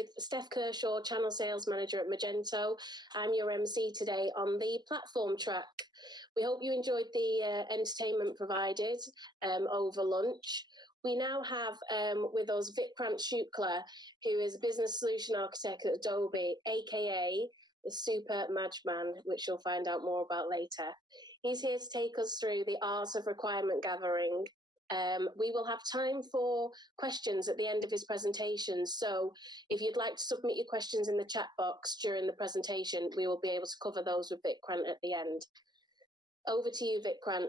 with Steph Kershaw, Channel Sales Manager at Magento. I'm your MC today on the platform track. We hope you enjoyed the entertainment provided over lunch. We now have with us Vikrant Shukla, who is Business Solution Architect at Adobe, aka the Super Madman, which you'll find out more about later. He's here to take us through the art of requirement gathering. We will have time for questions at the end of his presentation. So if you'd like to submit your questions in the chat box during the presentation, we will be able to cover those with Vikrant at the end. Over to you, Vikrant.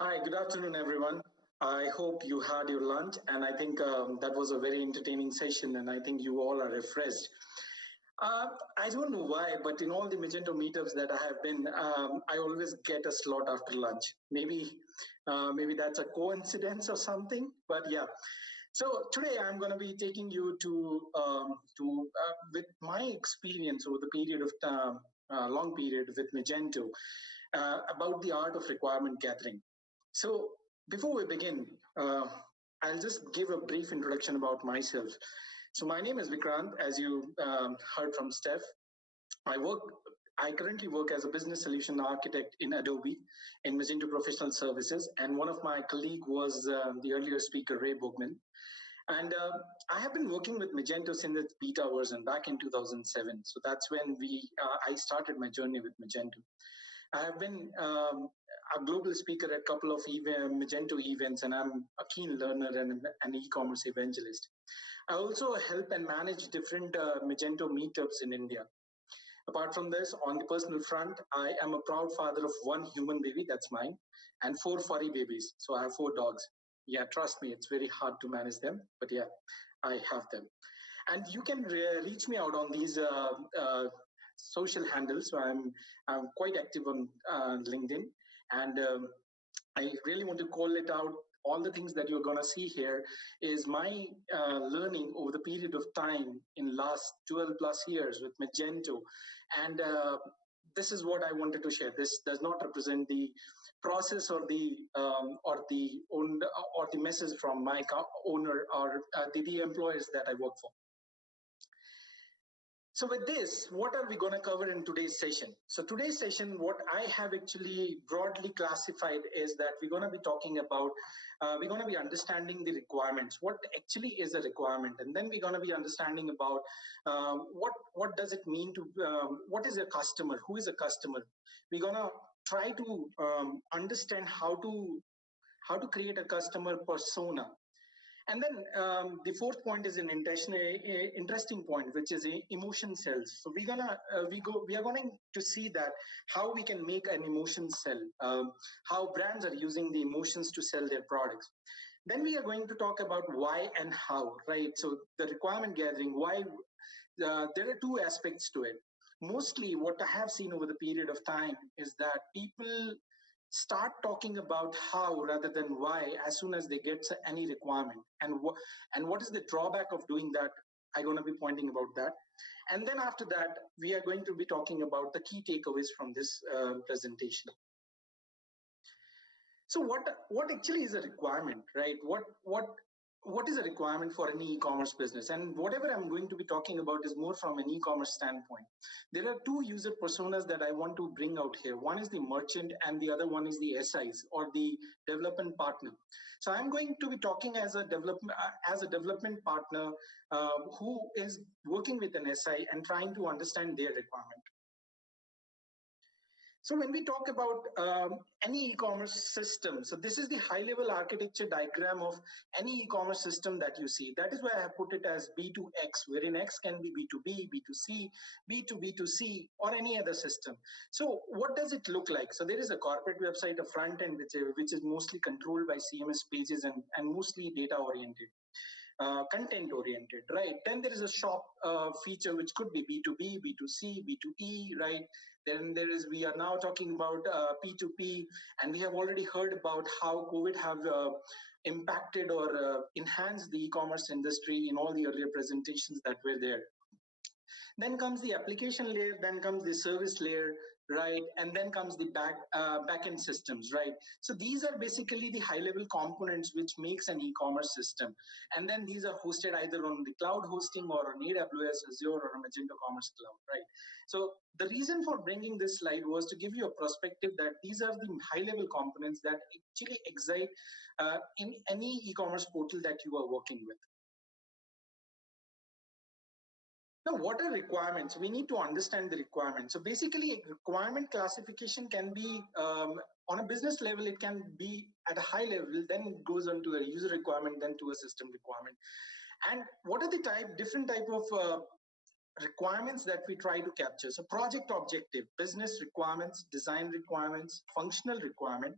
Hi, good afternoon, everyone. I hope you had your lunch, and I think that was a very entertaining session, and I think you all are refreshed. I don't know why, but in all the Magento meetups that I have been, I always get a slot after lunch. Maybe that's a coincidence or something, but yeah. So today I'm going to be taking you to with my experience over the period of time, long period with Magento, about the art of requirement gathering. So before we begin, I'll just give a brief introduction about myself. So my name is Vikrant, as you heard from Steph. I currently work as a business solution architect in Adobe in Magento Professional Services, and one of my colleague was the earlier speaker, Ray Bogman. And I have been working with Magento since its beta version back in 2007. So that's when I started my journey with Magento. I have been a global speaker at a couple of Magento events, and I'm a keen learner and an e-commerce evangelist. I also help and manage different Magento meetups in India. Apart from this, on the personal front, I am a proud father of one human baby, that's mine, and 4 furry babies. So I have 4 dogs. Yeah, trust me, it's very hard to manage them, but yeah, I have them. And you can reach me out on these social handles. So I'm quite active on LinkedIn, and I really want to call it out. All the things that you're going to see here is my learning over the period of time in last 12 plus years with Magento. And this is what I wanted to share. This does not represent the process or the message from my owner or the employers that I work for. So with this, what are we going to cover in today's session? So today's session, what I have actually broadly classified is that we're going to be talking about, we're going to be understanding the requirements. What actually is a requirement? And then we're going to be understanding about what does it mean to, what is a customer? Who is a customer? We're going to try to understand how to create a customer persona. And then the fourth point is an interesting point, which is emotion cells. So we are going to see that how we can make an emotion cell, how brands are using the emotions to sell their products. Then we are going to talk about why and how, right? So the requirement gathering, why there are 2 aspects to it. Mostly what I have seen over the period of time is that people start talking about how rather than why as soon as they get any requirement, and what is the drawback of doing that. I'm going to be pointing about that, and then after that we are going to be talking about the key takeaways from this presentation. So what actually is a requirement, right? What is a requirement for any e-commerce business? And whatever I'm going to be talking about is more from an e-commerce standpoint. There are 2 user personas that I want to bring out here. One is the merchant and the other one is the SIs, or the development partner. So I'm going to be talking as a development partner who is working with an SI and trying to understand their requirement. So when we talk about any e-commerce system, so this is the high-level architecture diagram of any e-commerce system that you see. That is why I have put it as B2X, wherein X can be B2B, B2C, B2B2C, or any other system. So what does it look like? So there is a corporate website, a front end, which is mostly controlled by CMS pages and mostly data-oriented. Content oriented, right? Then there is a shop feature which could be B2B, B2C, B2E, right? Then we are now talking about P2P, and we have already heard about how COVID have impacted or enhanced the e-commerce industry in all the earlier presentations that were there. Then comes the application layer, then comes the service layer, right? And then comes the back-end systems, right? So these are basically the high-level components which makes an e-commerce system. And then these are hosted either on the cloud hosting or on AWS, Azure, or a Magento Commerce Cloud, right? So the reason for bringing this slide was to give you a perspective that these are the high-level components that actually excite in any e-commerce portal that you are working with. Now, what are requirements? We need to understand the requirements. So basically, a requirement classification can be on a business level, it can be at a high level, then it goes on to a user requirement, then to a system requirement. And what are the different type of requirements that we try to capture? So project objective, business requirements, design requirements, functional requirement,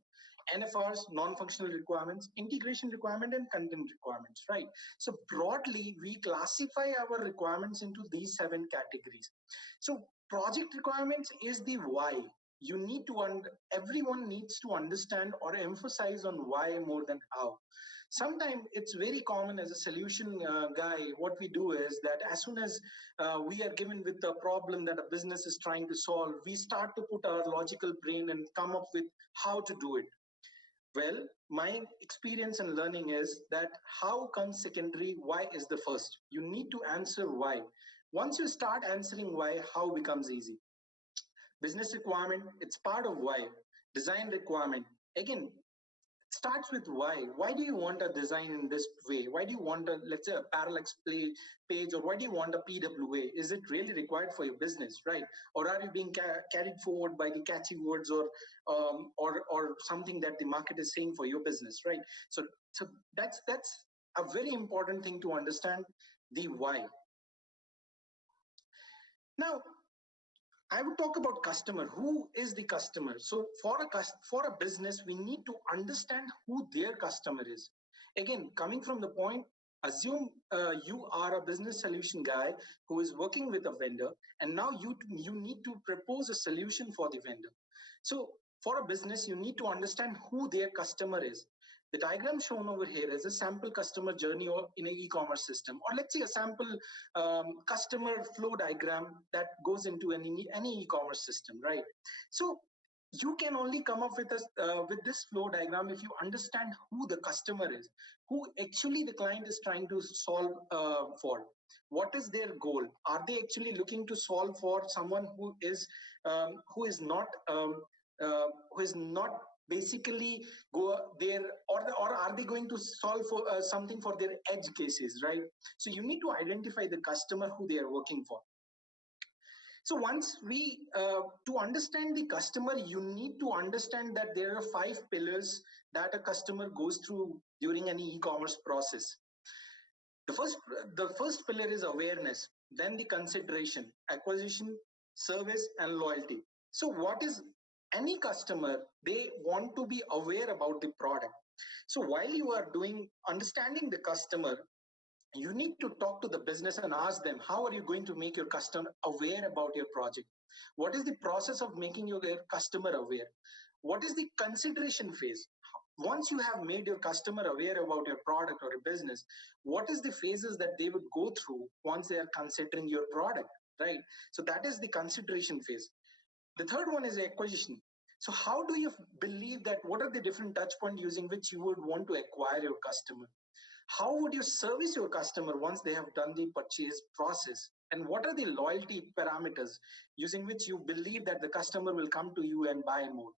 NFRs, non-functional requirements, integration requirement, and content requirements, right? So broadly, we classify our requirements into these 7 categories. So project requirements is the why. You need to, everyone needs to understand or emphasize on why more than how. Sometimes it's very common as a solution guy, what we do is that as soon as we are given with a problem that a business is trying to solve, we start to put our logical brain and come up with how to do it. Well, my experience and learning is that how comes secondary, why is the first. You need to answer why. Once you start answering why, how becomes easy. Business requirement, it's part of why. Design requirement, again, starts with why. Why do you want a design in this way? Why do you want a, let's say, a parallax page, or why do you want a PWA? Is it really required for your business, right? Or are you being carried forward by the catchy words or something that the market is saying for your business, right? So that's a very important thing to understand, the why. Now, I would talk about customer. Who is the customer? So for a business, we need to understand who their customer is. Again, coming from the point, assume you are a business solution guy who is working with a vendor, and now you need to propose a solution for the vendor. So for a business, you need to understand who their customer is. The diagram shown over here is a sample customer journey or in an e-commerce system, or let's say a sample customer flow diagram that goes into any e-commerce system, right? So you can only come up with this flow diagram if you understand who the customer is, who actually the client is trying to solve for. What is their goal? Are they actually looking to solve for someone who is not basically go there, or are they going to solve for something for their edge cases, right? So you need to identify the customer who they are working for. So once to understand the customer, you need to understand that there are 5 pillars that a customer goes through during any e-commerce process. The first pillar is awareness, then the consideration, acquisition, service, and loyalty. So what is any customer, they want to be aware about the product. So while you are understanding the customer, you need to talk to the business and ask them, how are you going to make your customer aware about your project? What is the process of making your customer aware? What is the consideration phase? Once you have made your customer aware about your product or your business, what is the phases that they would go through once they are considering your product, right? So that is the consideration phase. The third one is acquisition. So how do you believe that, what are the different touch points using which you would want to acquire your customer? How would you service your customer once they have done the purchase process? And what are the loyalty parameters using which you believe that the customer will come to you and buy more?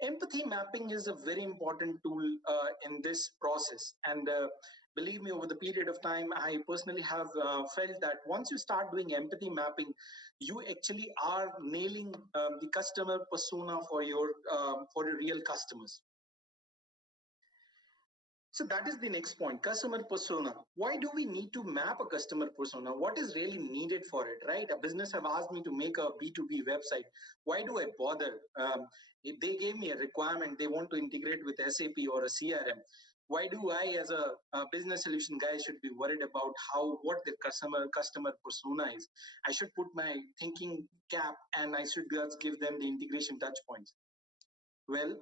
Empathy mapping is a very important tool in this process. And believe me, over the period of time, I personally have felt that once you start doing empathy mapping, you actually are nailing the customer persona for your real customers. So that is the next point, customer persona. Why do we need to map a customer persona? What is really needed for it, right? A business have asked me to make a B2B website. Why do I bother? If they gave me a requirement, they want to integrate with SAP or a CRM. Why do I, as a business solution guy, should be worried about what the customer persona is? I should put my thinking cap and I should just give them the integration touch points. Well,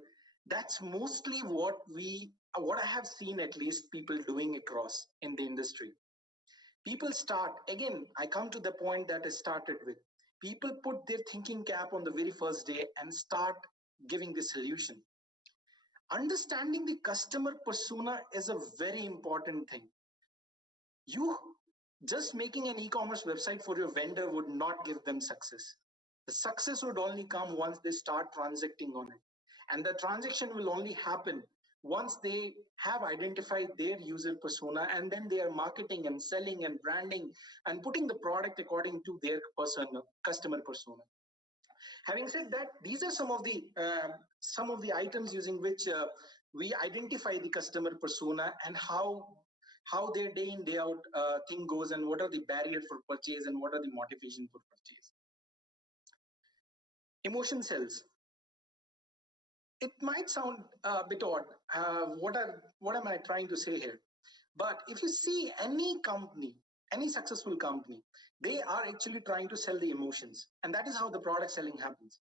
that's mostly what I have seen, at least people doing across in the industry. People start, again, I come to the point that I started with. People put their thinking cap on the very first day and start giving the solution. Understanding the customer persona is a very important thing. You just making an e-commerce website for your vendor would not give them success. The success would only come once they start transacting on it. And the transaction will only happen once they have identified their user persona, and then they are marketing and selling and branding and putting the product according to their persona, customer persona. Having said that, these are some of the items using which we identify the customer persona and how their day in day out thing goes, and what are the barriers for purchase and what are the motivation for purchase. Emotion cells. It might sound a bit odd. What am I trying to say here? But if you see any company, any successful company, they are actually trying to sell the emotions, and that is how the product selling happens.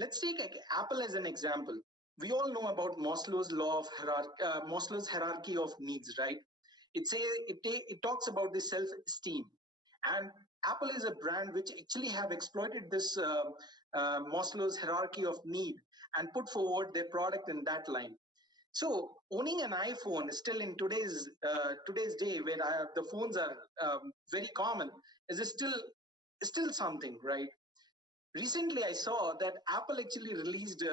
Let's take Apple as an example. We all know about Maslow's law of Maslow's hierarchy of needs, right? It talks about the self-esteem, and Apple is a brand which actually have exploited this Maslow's hierarchy of need and put forward their product in that line. So owning an iPhone still in today's day, where the phones are very common, is still something, right? Recently, I saw that Apple actually released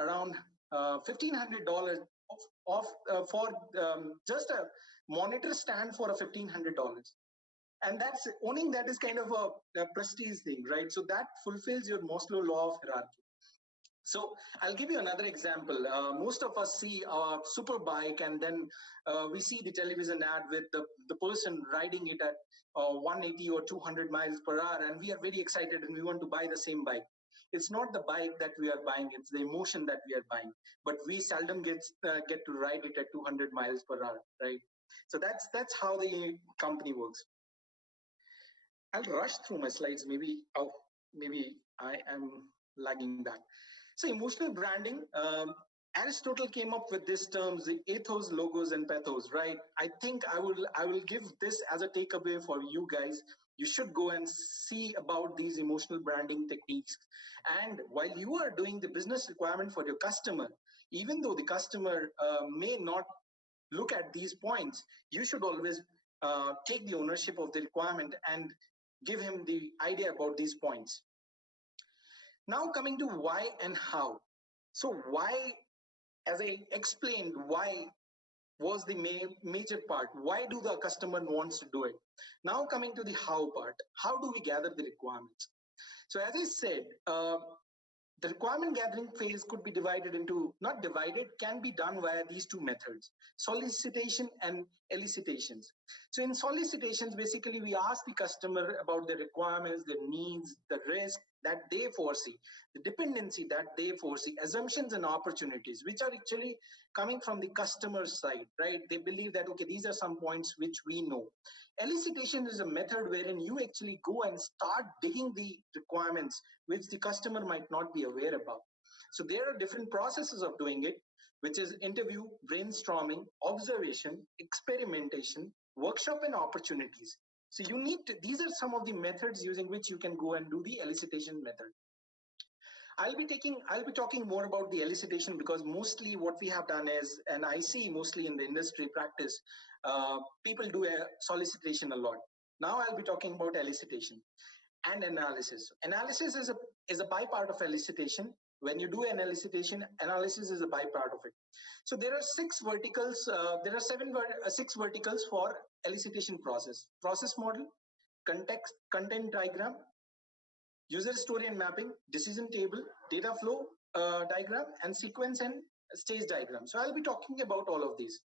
around $1,500 for just a monitor stand for a $1,500, and that's owning that is kind of a prestige thing, right? So that fulfills your Maslow law of hierarchy. So I'll give you another example. Most of us see a super bike, and then we see the television ad with the person riding it at 180 or 200 miles per hour, and we are very excited and we want to buy the same bike. It's not the bike that we are buying, it's the emotion that we are buying. But we seldom get to ride it at 200 miles per hour, right? So that's how the company works. I'll rush through my slides. Maybe I am lagging back. So emotional branding, Aristotle came up with these terms, the ethos, logos, and pathos, right? I think I will give this as a takeaway for you guys. You should go and see about these emotional branding techniques. And while you are doing the business requirement for your customer, even though the customer may not look at these points, you should always take the ownership of the requirement and give him the idea about these points. Now coming to why and how. So why, as I explained, why was the major part. Why do the customer wants to do it? Now coming to the how part. How do we gather the requirements? So as I said, the requirement gathering phase could be divided into, not divided, can be done via these two methods, solicitation and elicitations. So in solicitations, basically we ask the customer about their requirements, their needs, the risk that they foresee, the dependency that they foresee, assumptions and opportunities, which are actually coming from the customer's side, right? They believe that, okay, these are some points which we know. Elicitation is a method wherein you actually go and start digging the requirements which the customer might not be aware about. So there are different processes of doing it, which is interview, brainstorming, observation, experimentation, workshop, and opportunities. So you need to, these are some of the methods using which you can go and do the elicitation method. I'll be talking more about the elicitation because mostly what we have done is, and I see mostly in the industry practice, people do a solicitation a lot. Now I'll be talking about elicitation and analysis. Analysis is a bypart of elicitation. When you do an elicitation, analysis is a bypart of it. So there are six verticals. There are six verticals for elicitation process: process model, content diagram, user story and mapping, decision table, data flow diagram, and sequence and stage diagram. So I'll be talking about all of these.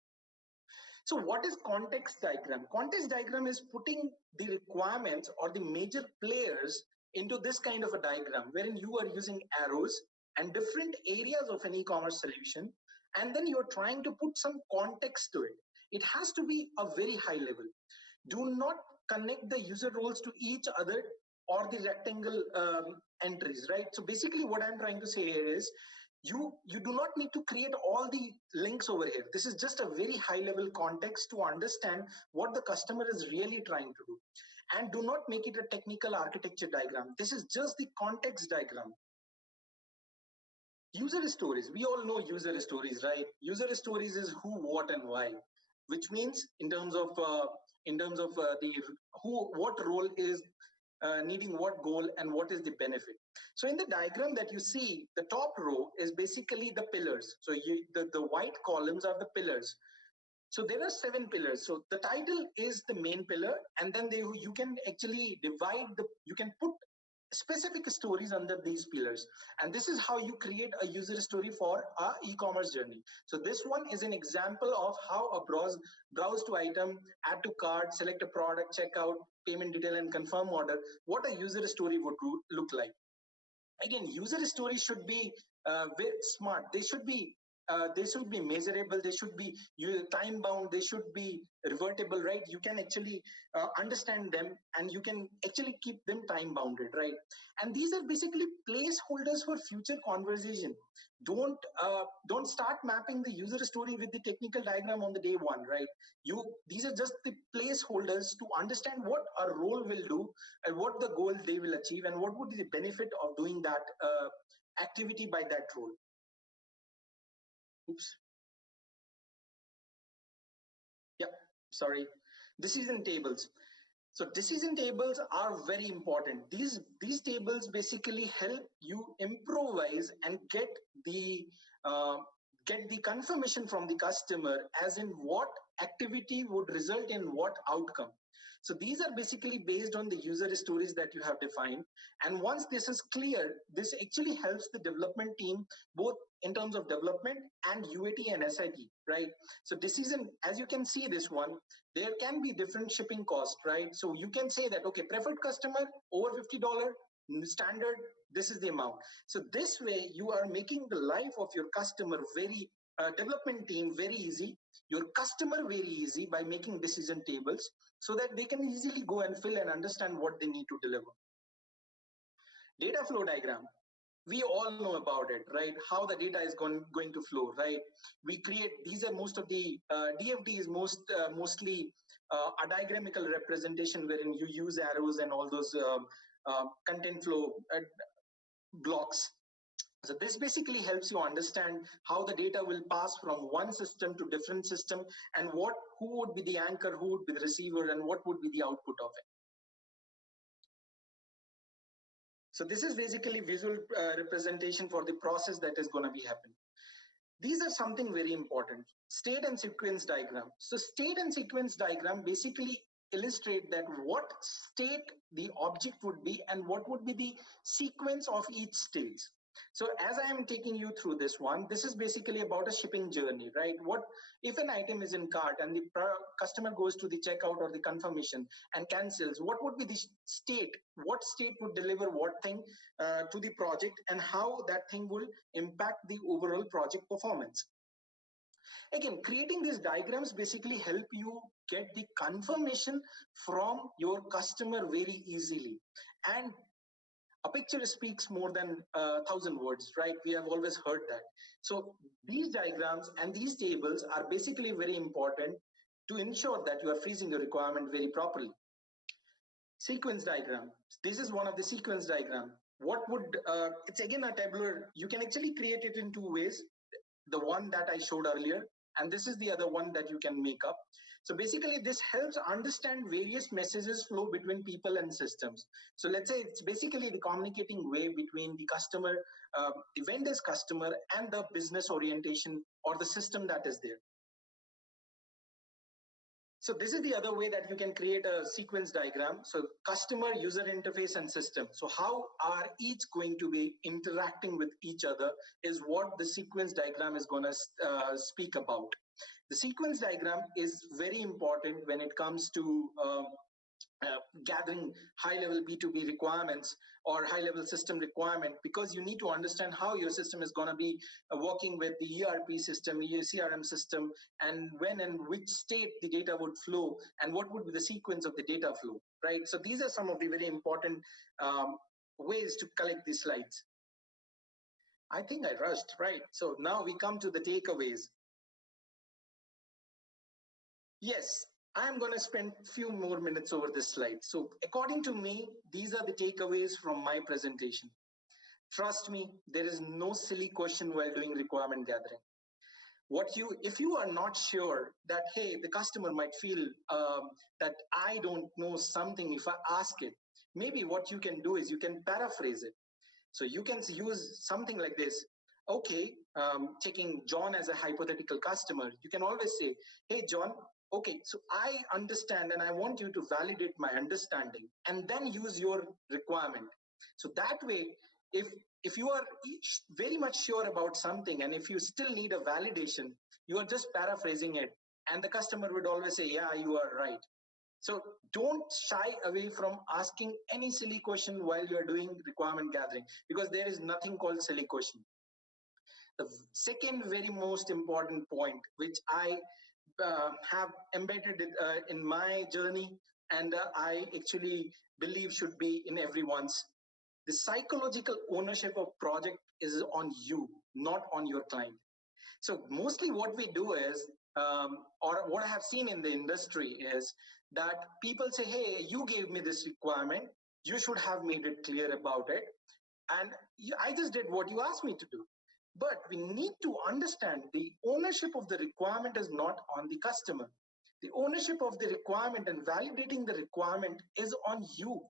So what is context diagram? Context diagram is putting the requirements or the major players into this kind of a diagram wherein you are using arrows and different areas of an e-commerce solution, and then you're trying to put some context to it. It has to be a very high level. Do not connect the user roles to each other or the rectangle entries, right? So basically what I'm trying to say here is You do not need to create all the links over here. This is just a very high level context to understand what the customer is really trying to do. And do not make it a technical architecture diagram. This is just the context diagram. User stories, we all know user stories, right? User stories is who, what, and why, which means in terms of the who, what role is needing what goal, and what is the benefit. So in the diagram that you see, the top row is basically the pillars. So the white columns are the pillars. So there are 7 pillars. So the title is the main pillar, and then you can actually you can put specific stories under these pillars. And this is how you create a user story for a e-commerce journey. So this one is an example of how a browse to item, add to cart, select a product, checkout, payment detail, and confirm order, what a user story would look like. Again, user stories should be very smart. They should be measurable. They should be time bound. They should be revertible, right? You can actually understand them, and you can actually keep them time bounded, right? And these are basically placeholders for future conversation. Don't start mapping the user story with the technical diagram on the day one, right? These are just the placeholders to understand what a role will do, and what the goal they will achieve, and what would be the benefit of doing that activity by that role. Oops. Yeah, sorry. Decision tables. So decision tables are very important. These tables basically help you improvise and uh, get the confirmation from the customer, as in what activity would result in what outcome. So these are basically based on the user stories that you have defined. And once this is clear, this actually helps the development team both in terms of development and UAT and SIT, right? So decision, as you can see this one, there can be different shipping costs, right? So you can say that, okay, preferred customer over $50, standard, this is the amount. So this way you are making the life of your customer development team very easy, your customer very easy, by making decision tables, so that they can easily go and fill and understand what they need to deliver. Data flow diagram, we all know about it, right? How the data is going to flow, right? We create, these are most of the DFD is mostly a diagramical representation wherein you use arrows and all those content flow blocks. So this basically helps you understand how the data will pass from one system to different system, and who would be the anchor, who would be the receiver, and what would be the output of it. So this is basically visual representation for the process that is going to be happening. These are something very important. State and sequence diagram. So state and sequence diagram basically illustrate that what state the object would be and what would be the sequence of each stage. So as I am taking you through this one, this is basically about a shipping journey, right? What if an item is in cart and the customer goes to the checkout or the confirmation and cancels? What would be the state? What state would deliver what thing to the project, and how that thing will impact the overall project performance? Again, creating these diagrams basically help you get the confirmation from your customer very easily. And a picture speaks more than 1,000 words, right? We have always heard that. So these diagrams and these tables are basically very important to ensure that you are freezing the requirement very properly. Sequence diagram. This is one of the sequence diagram. It's again a tabular. You can actually create it in 2 ways. The one that I showed earlier, and this is the other one that you can make up. So basically this helps understand various messages flow between people and systems. So let's say it's basically the communicating way between the customer, the vendor's customer, and the business orientation or the system that is there. So this is the other way that you can create a sequence diagram. So customer, user interface, and system. So how are each going to be interacting with each other is what the sequence diagram is going to speak about. The sequence diagram is very important when it comes to gathering high-level B2B requirements or high-level system requirement, because you need to understand how your system is going to be working with the ERP system, CRM system, and when and which state the data would flow, and what would be the sequence of the data flow, right? So these are some of the very important ways to collect these slides. I think I rushed, right? So now we come to the takeaways. Yes, I'm going to spend a few more minutes over this slide. So according to me, these are the takeaways from my presentation. Trust me, there is no silly question while doing requirement gathering. If you are not sure that, hey, the customer might feel that I don't know something if I ask it, maybe what you can do is you can paraphrase it. So you can use something like this. Okay, taking John as a hypothetical customer, you can always say, hey, John, okay, so I understand and I want you to validate my understanding and then use your requirement. So that way, if if you are very much sure about something and if you still need a validation, you are just paraphrasing it. And the customer would always say, yeah, you are right. So don't shy away from asking any silly question while you're doing requirement gathering, because there is nothing called silly question. The second very most important point, which I have embedded in my journey and I actually believe should be in everyone's, the psychological ownership of project is on you, not on your client. So mostly what we do is, or what I have seen in the industry is that people say, hey, you gave me this requirement, you should have made it clear about it. And I just did what you asked me to do. But we need to understand the ownership of the requirement is not on the customer. The ownership of the requirement and validating the requirement is on you.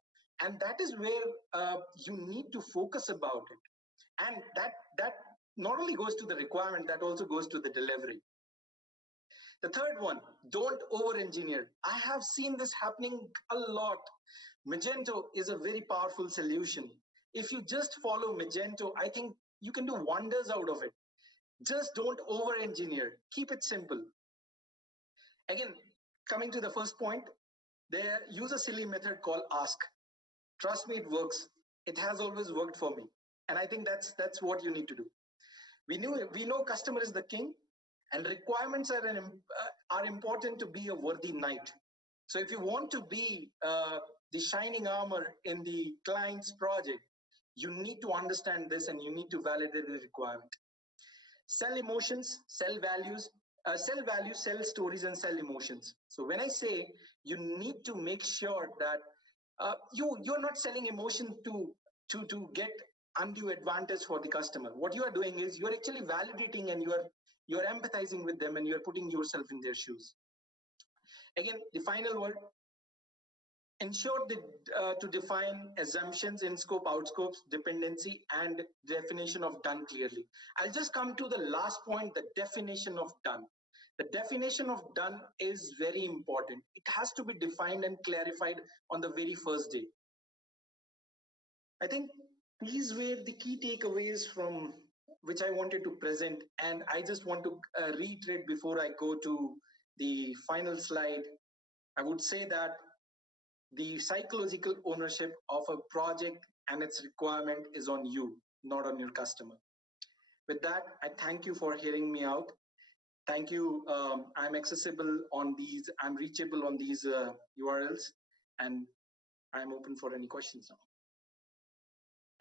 And that is where you need to focus about it. And that not only goes to the requirement, that also goes to the delivery. The third one, don't over engineer. I have seen this happening a lot. Magento is a very powerful solution. If you just follow Magento, I think you can do wonders out of it. Just don't over engineer. Keep it simple. Again, coming to the first point, they use a silly method called ask. Trust me, it works. It has always worked for me. And I think that's what you need to do. We know customer is the king, and requirements are important to be a worthy knight. So if you want to be the shining armor in the client's project, you need to understand this and you need to validate the requirement. Sell emotions, sell values, sell stories, and sell emotions. So when I say you need to make sure that you're not selling emotion to get undue advantage for the customer. What you are doing is you're actually validating and you're empathizing with them and you're putting yourself in their shoes. Again, the final word, ensure to define assumptions in scope, outscopes, dependency, and definition of done clearly. I'll just come to the last point, the definition of done. The definition of done is very important. It has to be defined and clarified on the very first day. I think these were the key takeaways from which I wanted to present. And I just want to reiterate before I go to the final slide. I would say that the psychological ownership of a project and its requirement is on you, not on your customer. With that, I thank you for hearing me out. Thank you. I'm accessible on these, I'm reachable on these URLs, and I'm open for any questions now.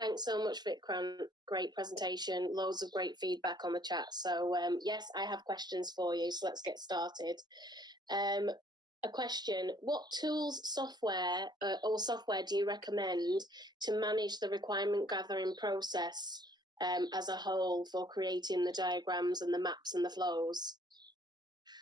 Thanks so much, Vikrant. Great presentation. Loads of great feedback on the chat. So yes, I have questions for you. So let's get started. A question: what tools, software, or software do you recommend to manage the requirement gathering process as a whole for creating the diagrams and the maps and the flows?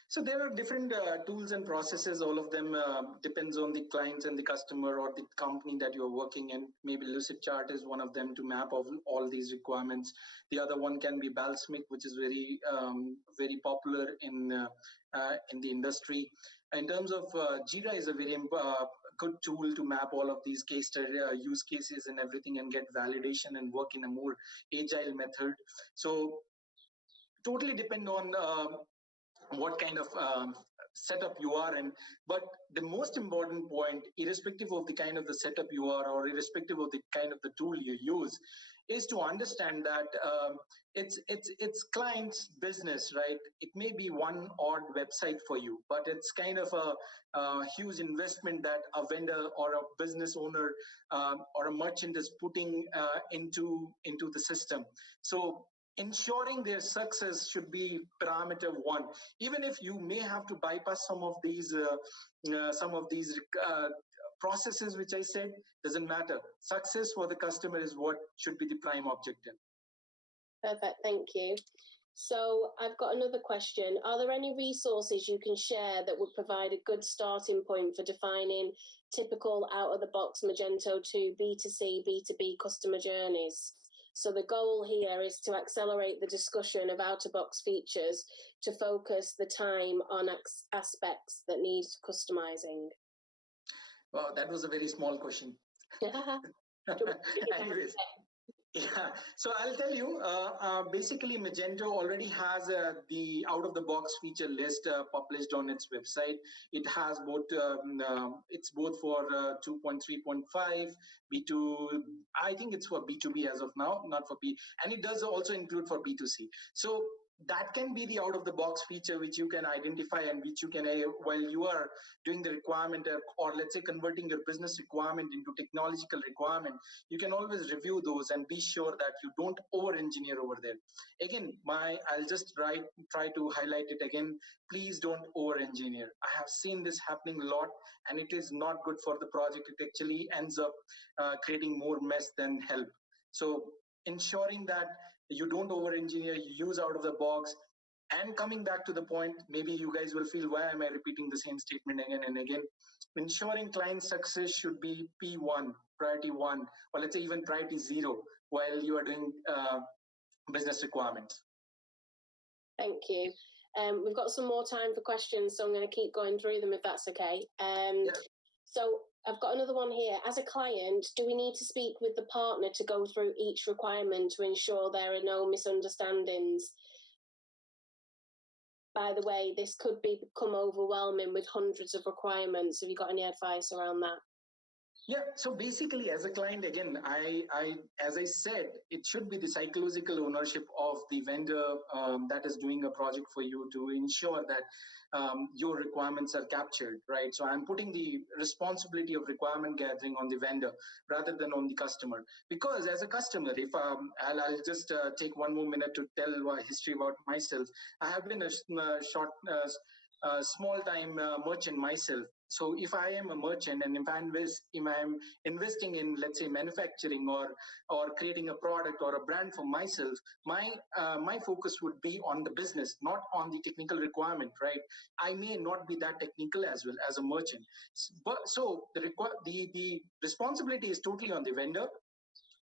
So there are different tools and processes. All of them depends on the clients and the customer or the company that you're working in. Maybe Lucidchart is one of them to map all these requirements. The other one can be Balsamiq, which is very popular in the industry. In terms of Jira is a very good tool to map all of these case study use cases and everything and get validation and work in a more agile method. So totally depend on what kind of setup you are in. But the most important point, irrespective of the kind of the setup you are, or irrespective of the kind of the tool you use, is to understand that it's client's business, right? It may be one odd website for you, but it's kind of a huge investment that a vendor or a business owner or a merchant is putting into the system. So ensuring their success should be parameter one. Even if you may have to bypass some of these processes which I said, doesn't matter. Success for the customer is what should be the prime objective. Perfect, thank you. So I've got another question. Are there any resources you can share that would provide a good starting point for defining typical out-of-the-box Magento 2 B2C, B2B customer journeys? So the goal here is to accelerate the discussion of out-of-box features to focus the time on aspects that need customizing. Wow, that was a very small question. Anyways. Yeah, so I'll tell you, basically Magento already has the out-of-the-box feature list published on its website. It has both, it's both for 2.3.5, B2, I think it's for B2B as of now, not for B, and it does also include for B2C. So that can be the out-of-the-box feature which you can identify and which you can, while you are doing the requirement or let's say converting your business requirement into technological requirement, you can always review those and be sure that you don't over-engineer over there. Again, I'll just try to highlight it again. Please don't over-engineer. I have seen this happening a lot, and it is not good for the project. It actually ends up creating more mess than help. So ensuring that you don't over-engineer, you use out of the box. And coming back to the point, maybe you guys will feel, why am I repeating the same statement again and again? Ensuring client success should be P1, priority 1, or let's say even priority 0 while you are doing business requirements. Thank you. We've got some more time for questions, so I'm going to keep going through them if that's okay. Yeah. So I've got another one here. As a client, do we need to speak with the partner to go through each requirement to ensure there are no misunderstandings? By the way, this could become overwhelming with hundreds of requirements. Have you got any advice around that? Yeah, so basically as a client, again, as I said, it should be the psychological ownership of the vendor that is doing a project for you to ensure that your requirements are captured, right? So I'm putting the responsibility of requirement gathering on the vendor rather than on the customer. Because as a customer, if I'll just take one more minute to tell a history about myself. I have been a small time merchant myself. So if I am a merchant and if I'm investing in, let's say, manufacturing or creating a product or a brand for myself, my focus would be on the business, not on the technical requirement, right? I may not be that technical as well as a merchant. But so the responsibility is totally on the vendor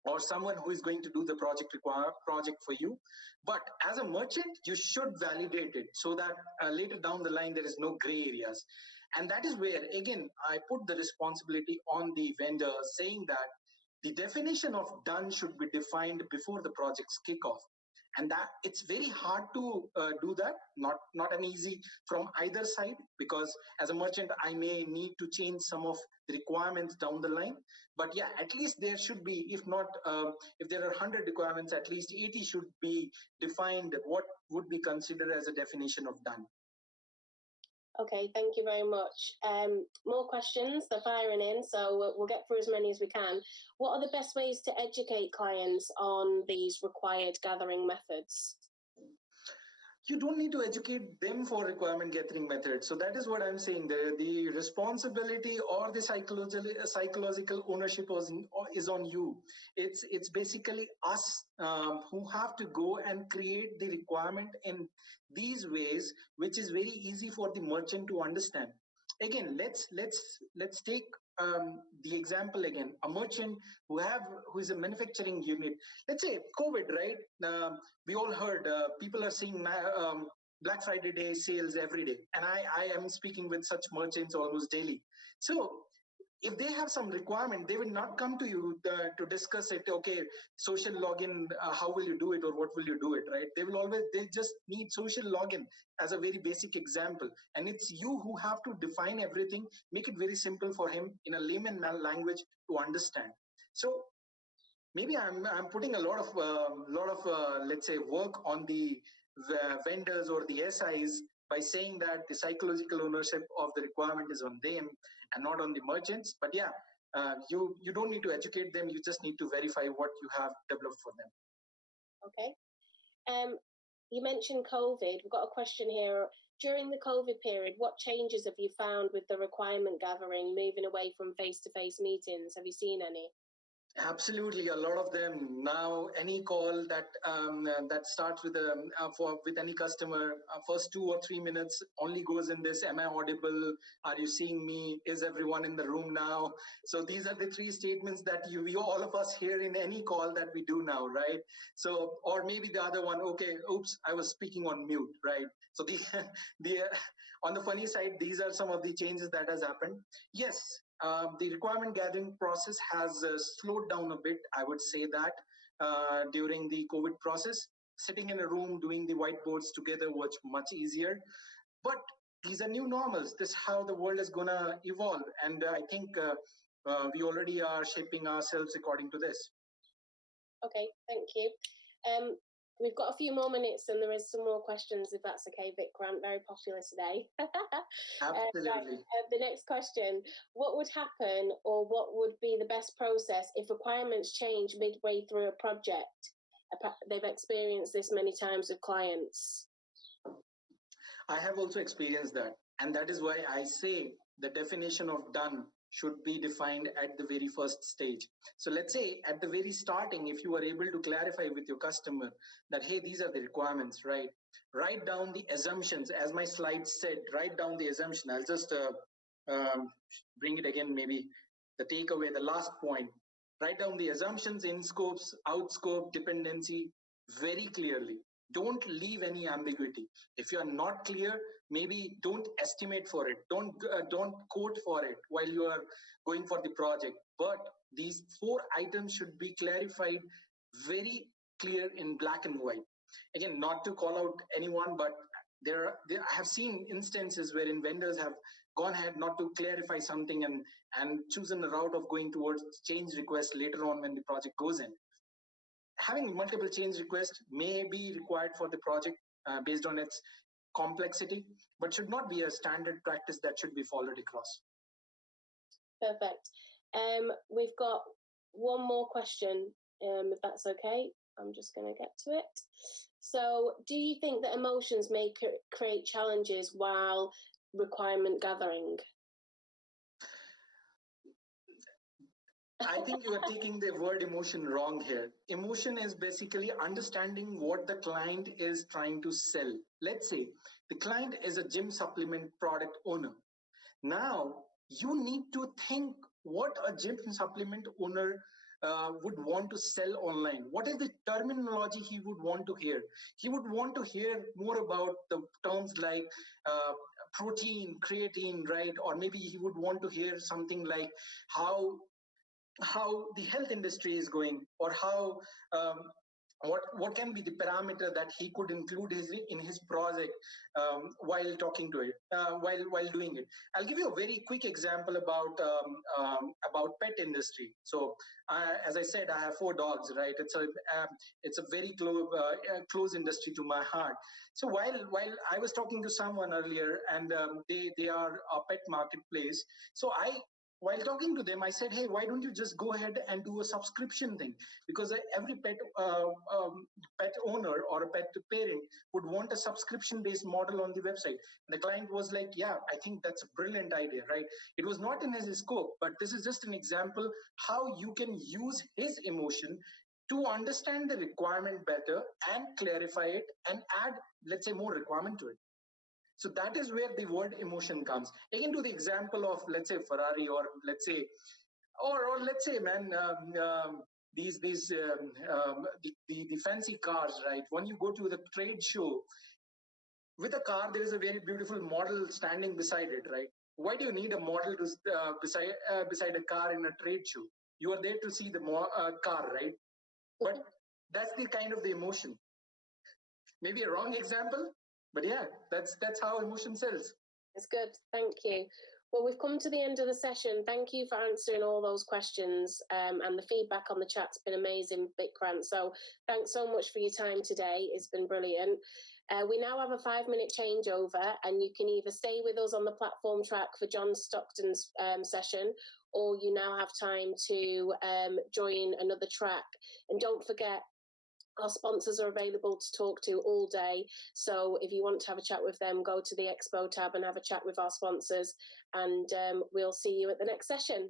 or someone who is going to do the project for you. But as a merchant, you should validate it so that later down the line, there is no gray areas. And that is where, again, I put the responsibility on the vendor, saying that the definition of done should be defined before the project's kickoff. And that it's very hard to do that, not an easy from either side, because as a merchant, I may need to change some of the requirements down the line. But yeah, at least there should be, if not, if there are 100 requirements, at least 80 should be defined what would be considered as a definition of done. Okay, thank you very much. More questions, they're firing in, so we'll get through as many as we can. What are the best ways to educate clients on these required gathering methods? You don't need to educate them for requirement gathering methods. So that is what I'm saying. The responsibility or the psychological ownership is on you. It's basically us who have to go and create the requirement in these ways, which is very easy for the merchant to understand. Again, let's take the example again. A merchant who is a manufacturing unit. Let's say COVID, right? We all heard people are seeing Black Friday day sales every day, and I am speaking with such merchants almost daily. So if they have some requirement, they will not come to you to discuss it. Okay, social login, how will you do it, or what will you do it, right? They just need social login as a very basic example, and it's you who have to define everything, make it very simple for him in a layman language to understand. So maybe I'm putting a lot of let's say work on the vendors or the SIs by saying that the psychological ownership of the requirement is on them and not on the merchants. But yeah, you don't need to educate them. You just need to verify what you have developed for them. Okay. You mentioned COVID. We've got a question here. During the COVID period, what changes have you found with the requirement gathering, moving away from face-to-face meetings? Have you seen any? Absolutely, a lot of them now. Any call that starts with with any customer, first 2 or 3 minutes only goes in this: Am I audible? Are you seeing me? Is everyone in the room now? So these are the three statements that we all of us hear in any call that we do now, right? So, or maybe the other one. Okay, oops, I was speaking on mute, right? So the on the funny side, these are some of the changes that has happened. Yes, the requirement gathering process has slowed down a bit, I would say that, during the COVID process. Sitting in a room doing the whiteboards together was much easier. But these are new normals. This is how the world is going to evolve. And I think we already are shaping ourselves according to this. Okay, thank you. We've got a few more minutes and there is some more questions, if that's okay, Vikrant. Very popular today. Absolutely. The next question: what would happen, or what would be the best process if requirements change midway through a project? They've experienced this many times with clients. I have also experienced that. And that is why I say the definition of done should be defined at the very first stage. So let's say at the very starting, if you are able to clarify with your customer that, hey, these are the requirements, right? Write down the assumptions, as my slide said, write down the assumption. I'll just bring it again, maybe the takeaway, the last point. Write down the assumptions, in scopes, out scope, dependency very clearly. Don't leave any ambiguity. If you are not clear, maybe don't estimate for it. Don't quote for it while you are going for the project. But these 4 items should be clarified very clear in black and white. Again, not to call out anyone, but I have seen instances wherein vendors have gone ahead not to clarify something and chosen a route of going towards change request later on when the project goes in. Having multiple change requests may be required for the project based on its complexity, but should not be a standard practice that should be followed across. Perfect. We've got one more question, if that's okay. I'm just going to get to it. So, do you think that emotions may create challenges while requirement gathering? I think you are taking the word emotion wrong here. Emotion is basically understanding what the client is trying to sell. Let's say the client is a gym supplement product owner. Now, you need to think what a gym supplement owner would want to sell online. What is the terminology he would want to hear? He would want to hear more about the terms like protein, creatine, right? Or maybe he would want to hear something like how the health industry is going, or how what can be the parameter that he could include in his project while talking to it, while doing it. I'll give you a very quick example about pet industry. So as I said, I have 4 dogs, right? It's a very close industry to my heart. So while I was talking to someone earlier, and they are a pet marketplace, so while talking to them, I said, hey, why don't you just go ahead and do a subscription thing? Because every pet owner or a pet parent would want a subscription-based model on the website. And the client was like, yeah, I think that's a brilliant idea, right? It was not in his scope, but this is just an example how you can use his emotion to understand the requirement better and clarify it and add, let's say, more requirement to it. So that is where the word emotion comes. Again, to the example of, let's say, Ferrari, or let's say, or let's say, man, the fancy cars, right? When you go to the trade show, with a car, there is a very beautiful model standing beside it, right? Why do you need a model to beside a car in a trade show? You are there to see the car, right? But that's the kind of the emotion. Maybe a wrong example, but yeah, that's how emotion sells. It's good. Thank you. Well, we've come to the end of the session. Thank you for answering all those questions, and the feedback on the chat's been amazing, Vikrant. So thanks so much for your time today. It's been brilliant. We now have a 5-minute changeover, and you can either stay with us on the platform track for John Stockton's session, or you now have time to join another track. And don't forget, our sponsors are available to talk to all day. So if you want to have a chat with them, go to the Expo tab and have a chat with our sponsors, and we'll see you at the next session.